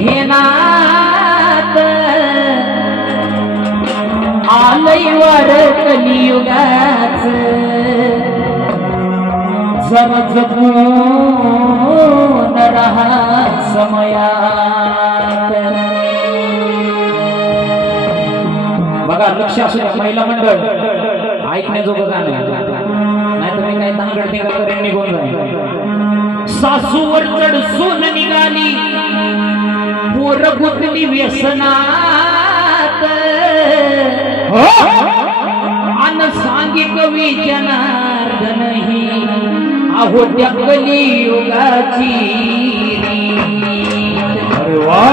घेनात आलय वार कलियुगाच जरा जपून रहा समयात। बघा लक्ष असू द्या महिला मंडळ ऐकण्याजोगं गाणं नाही तर मी काय तांगड टिंगड करेन निघून जाईल। सासूवर चढसून निघाली पोर गुतली व्यसनात अन सांगी कवी जनार्दन ही अहो त्या कलियुगाची रीत। अरे वाह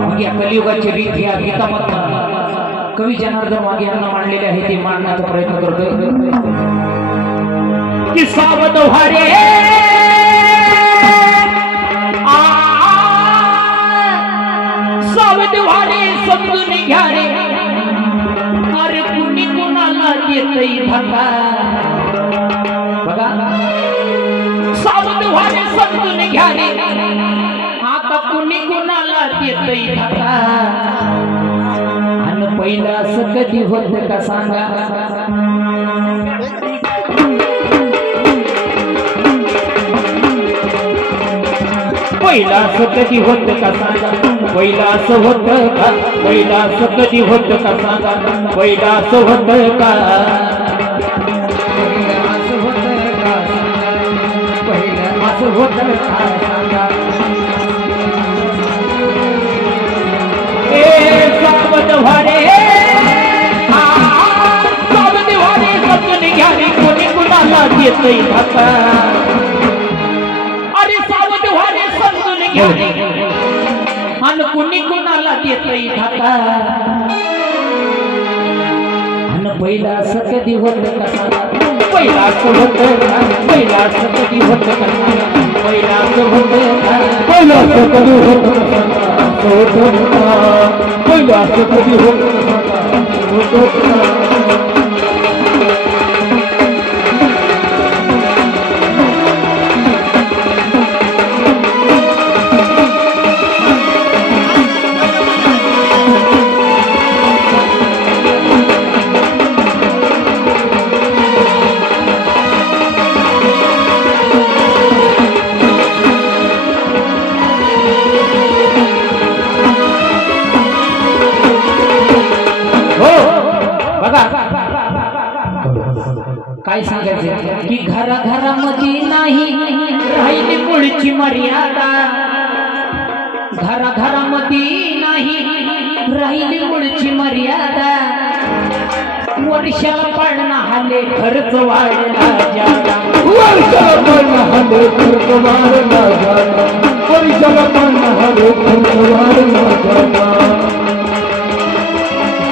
मग या कलियुगाची रीत या गीतामधून कवी जनार्दन वाघे यांना मांडलेले आहे ते मांडण्याचा प्रयत्न करतोय की सावध व्हा रे सावध व्हा रे समजून घ्या रे अरे कुणी कुणाला देतय धक्का। बघा सावध व्हा रे समजून घ्या रे आता कुणी कुणाला देतय धक्का। आणि पहिला असं कधी होत का सांगा पहिला असं कधी होत का सांगा पहिला असं होत का पहिला असं कधी होत का सांगा पहिला असं होत का पहिला असं होत का सांगा ए सावध व्हा रे सावध व्हा रे समजून घ्या रे कोणी कुणाला देतय धक्का। अन कुणी कुणाला देतय धक्का अन पहिला असं कधी होत का पहिला असं होत का पहिला असं कधी होत का पहिला असं होत का पहिला असं कधी होत का पहिला असं कधी होत का काय सांगायचं की घराघरामध्ये नाही राहिली मुळची मर्यादा घराघरामध्ये नाही राहिली मुळची मर्यादा वर्षाला पडणा हाले खर्च वाढला जादा वर्षाला पडणा हाले खर्च वाढला जादा वर्षाला पडणा हाले खर्च वाढला जादा।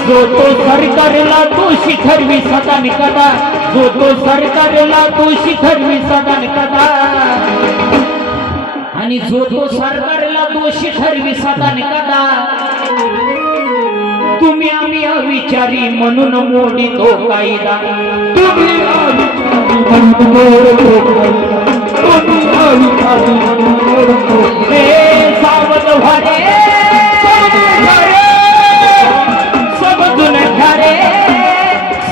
जो तो सरकारला दोषी ठरवी सदा निकदा जो तो सरकारला दोषी ठरवी सदा निकदा आणि जो तो सरकारला दोषी ठरवी सदा निकदा तुम्ही आम्ही अविचारी म्हणून मोडी तो कायदा तुम्ही सावध व्हा रे समजून घ्या रे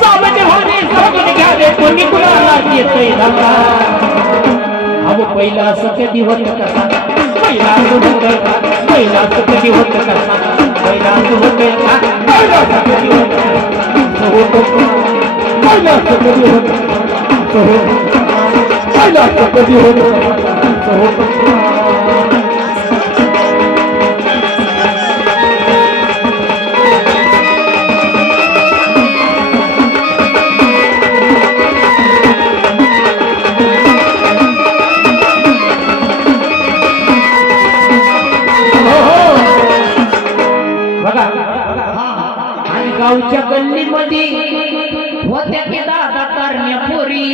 सावध व्हा रे समजून घ्या रे कोणी कुणाला देतय धक्का। अहो पहिला असं कधी होत का पहिला असं होत का पहिला असं कधी होत का पहिला असं होत का पहिला असं कधी होत पहिला असं कधी होत पहिला असं कधी होत गावच्या गल्लीमध्ये होत्या की दादा करण्या पोरी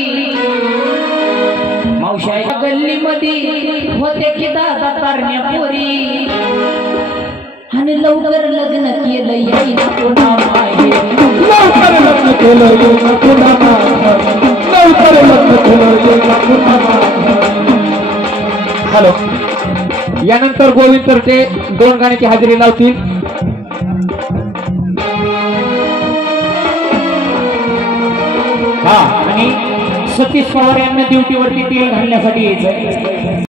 मावशाच्या गल्लीमध्ये होत्या की दादा करण्या पोरी आणि लवकर लग्न केलं येईन पुन्हा माहेरी लवकर लग्न केलं येईन पुन्हा माहेरी लवकर लग्न केलं येईन पुन्हा माहेरी। हॅलो यानंतर गोविंद तरटे 2 गाण्याची हजेरी लावतील. हा आणि सतीश पवार यांना ड्युटीवरती तेल घालण्यासाठी यायचं.